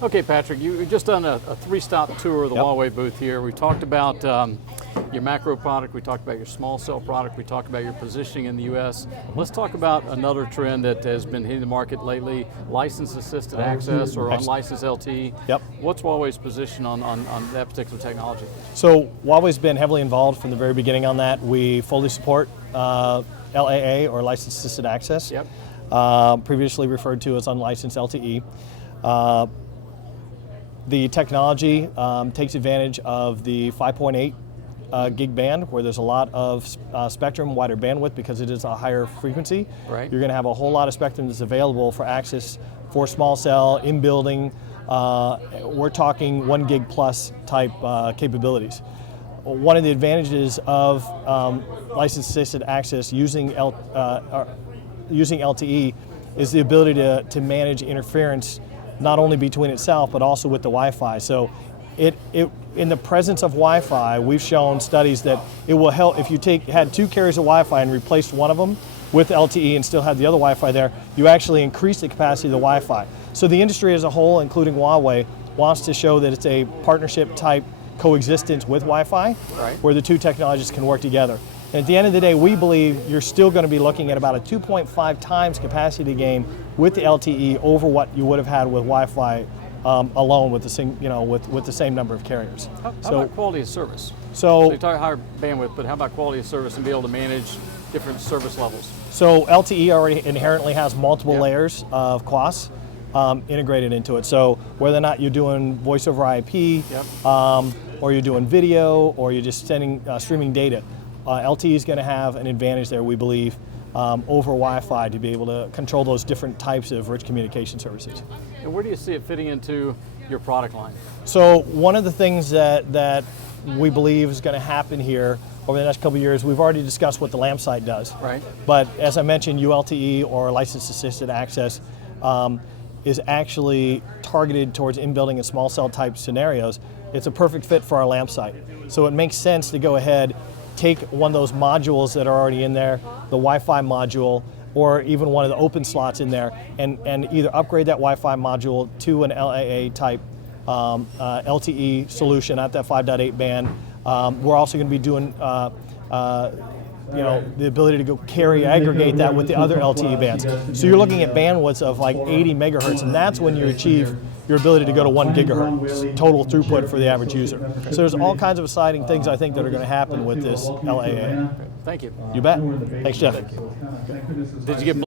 Okay, Patrick, you've just done a three-stop tour of the Yep. Huawei booth here. We talked about your macro product, we talked about your small cell product, we talked about your positioning in the US. Let's talk about another trend that has been hitting the market lately, license-assisted access or unlicensed LTE. Yep. What's Huawei's position on that particular technology? So Huawei's been heavily involved from the very beginning on that. We fully support LAA or license assisted access, previously referred to as unlicensed LTE. The technology takes advantage of the 5.8 gig band, where there's a lot of spectrum, wider bandwidth because it is a higher frequency. Right. You're going to have a whole lot of spectrum that's available for access for small cell, in building. We're talking 1 gig plus type capabilities. One of the advantages of license assisted access using LTE is the ability to manage interference not only between itself but also with the Wi-Fi. So in the presence of Wi-Fi, we've shown studies that it will help if you had 2 carriers of Wi-Fi and replaced one of them with LTE and still had the other Wi-Fi there, you actually increase the capacity of the Wi-Fi. So the industry as a whole, including Huawei, wants to show that it's a partnership type coexistence with Wi-Fi, where the two technologies can work together. And at the end of the day, we believe you're still going to be looking at about a 2.5 times capacity gain with the LTE over what you would have had with Wi-Fi alone with the same, with the same number of carriers. How about quality of service? So you talk higher bandwidth, but how about quality of service and be able to manage different service levels? So LTE already inherently has multiple layers of QoS integrated into it. So whether or not you're doing voice over IP, or you're doing video, or you're just sending streaming data, LTE is going to have an advantage there, we believe, over Wi-Fi to be able to control those different types of rich communication services. And where do you see it fitting into your product line? So one of the things that we believe is going to happen here over the next couple of years, we've already discussed what the LAMP site does. Right. But as I mentioned, ULTE or license assisted access is actually targeted towards in-building and small cell type scenarios. It's a perfect fit for our LAMP site. So it makes sense to go ahead, take one of those modules that are already in there, the Wi-Fi module, or even one of the open slots in there, and either upgrade that Wi-Fi module to an LAA type LTE solution at that 5.8 band. We're also going to be doing the ability to go aggregate that with the other LTE bands. So you're looking at bandwidths of like 80 megahertz, and that's when you achieve your ability to go to 1 gigahertz total throughput for the average user. So there's all kinds of exciting things I think that are going to happen with this LAA. Thank you. You bet. Thanks, Jeff. Did you get